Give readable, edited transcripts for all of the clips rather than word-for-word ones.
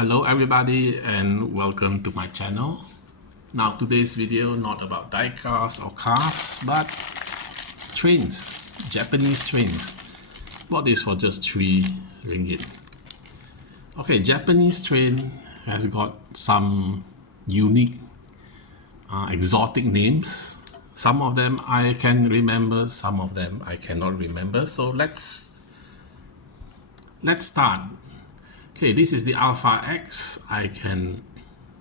Hello everybody and welcome to my channel. Now today's video not about diecast or cars but trains, Japanese trains. Bought this for just 3 ringgit. Okay, Japanese train has got some unique exotic names. Some of them I can remember, some of them I cannot remember. So let's start. Okay, this is the Alpha X. I can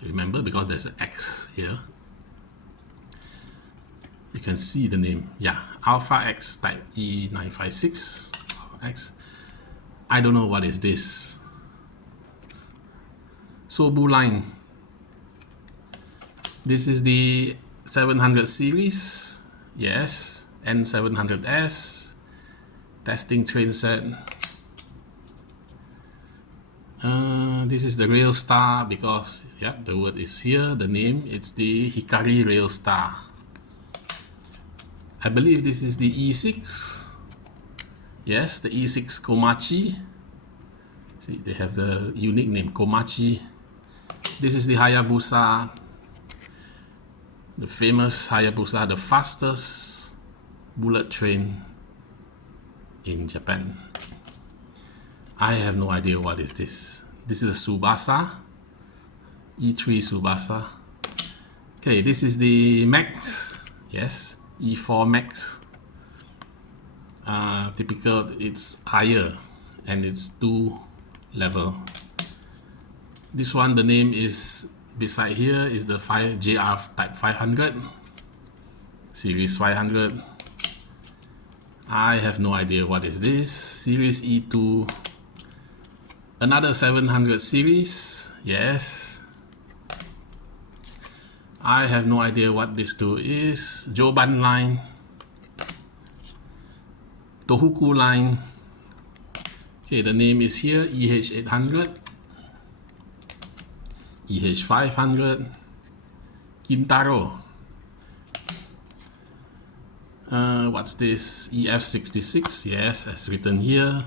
remember because there's an X here. You can see the name. Yeah, Alpha X type E956 X. I don't know what is this. Sobu line. This is the 700 series. Yes, N700S. Testing train set. This is the Rail Star because the word is here, the name, it's the Hikari Rail Star. I believe this is the E6. Yes, the E6 Komachi. See, they have the unique name, Komachi. This is the Hayabusa, the famous Hayabusa, the fastest bullet train in Japan. I have no idea what is this. This is a Tsubasa, E3 Tsubasa. Okay, this is the Max. Yes, E4 Max. Typical, it's higher and it's 2 level. This one, the name is beside here is the JR Type 500, Series 500. I have no idea what is this. Series E2. Another 700 series, yes. I have no idea what this two is. Joban line, Tohoku line. Okay, the name is here, EH800, EH500, Kintaro. What's this? EF66, yes, as written here.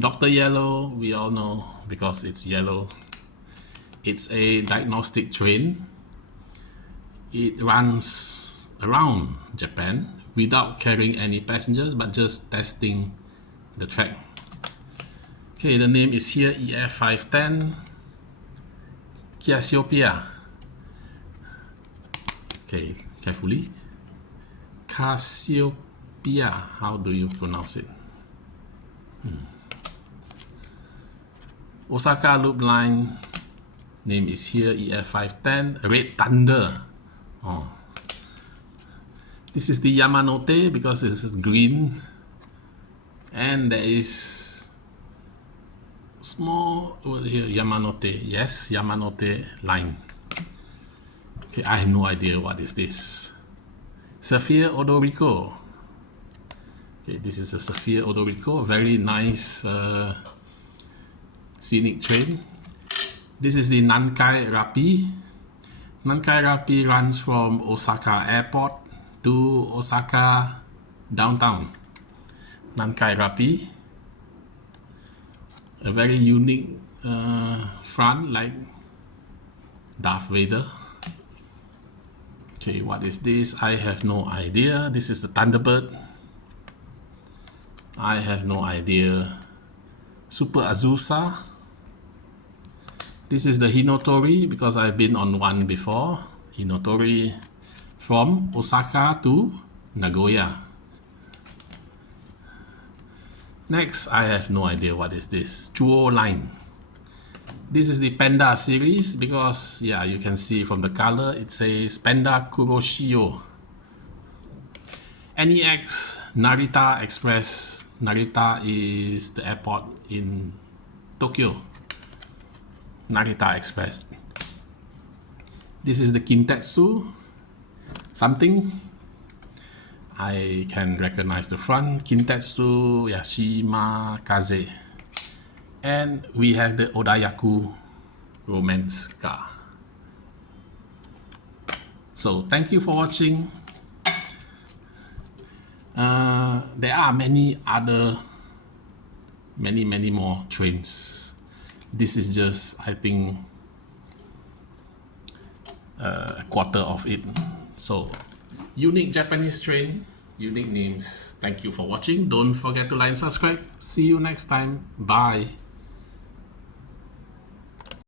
Dr. Yellow, we all know because it's yellow. It's a diagnostic train. It runs around Japan without carrying any passengers but just testing the track. Okay, the name is here, EF510, Cassiopeia. Okay, carefully. Cassiopeia, how do you pronounce it? Osaka Loop Line, name is here, EF510, Red Thunder. Oh. This is the Yamanote because it's green. And there is small over here, Yamanote. Yes, Yamanote line. Okay, I have no idea what is this. Sapphire Odoriko. Okay, this is a Sapphire Odoriko, very nice scenic train. This is the Nankai Rappi. Nankai Rappi runs from Osaka Airport to Osaka downtown. Nankai Rappi. A very unique front like Darth Vader. Okay, what is this? I have no idea. This is the Thunderbird. I have no idea. Super Azusa. This is the Hinotori because I've been on one before. Hinotori from Osaka to Nagoya. Next, I have no idea what is this. Chuo line. This is the Panda series because you can see from the color it says Panda Kuroshio. NEX Narita Express. Narita is the airport in Tokyo. Narita Express. This is the Kintetsu something. I can recognize the front. Kintetsu Yashimakaze. And we have the Odayaku romance car. So thank you for watching. There are many more trains This is just, I think, a quarter of it. So unique Japanese strain, unique names. Thank you for watching. Don't forget to like and subscribe. See you next time. Bye.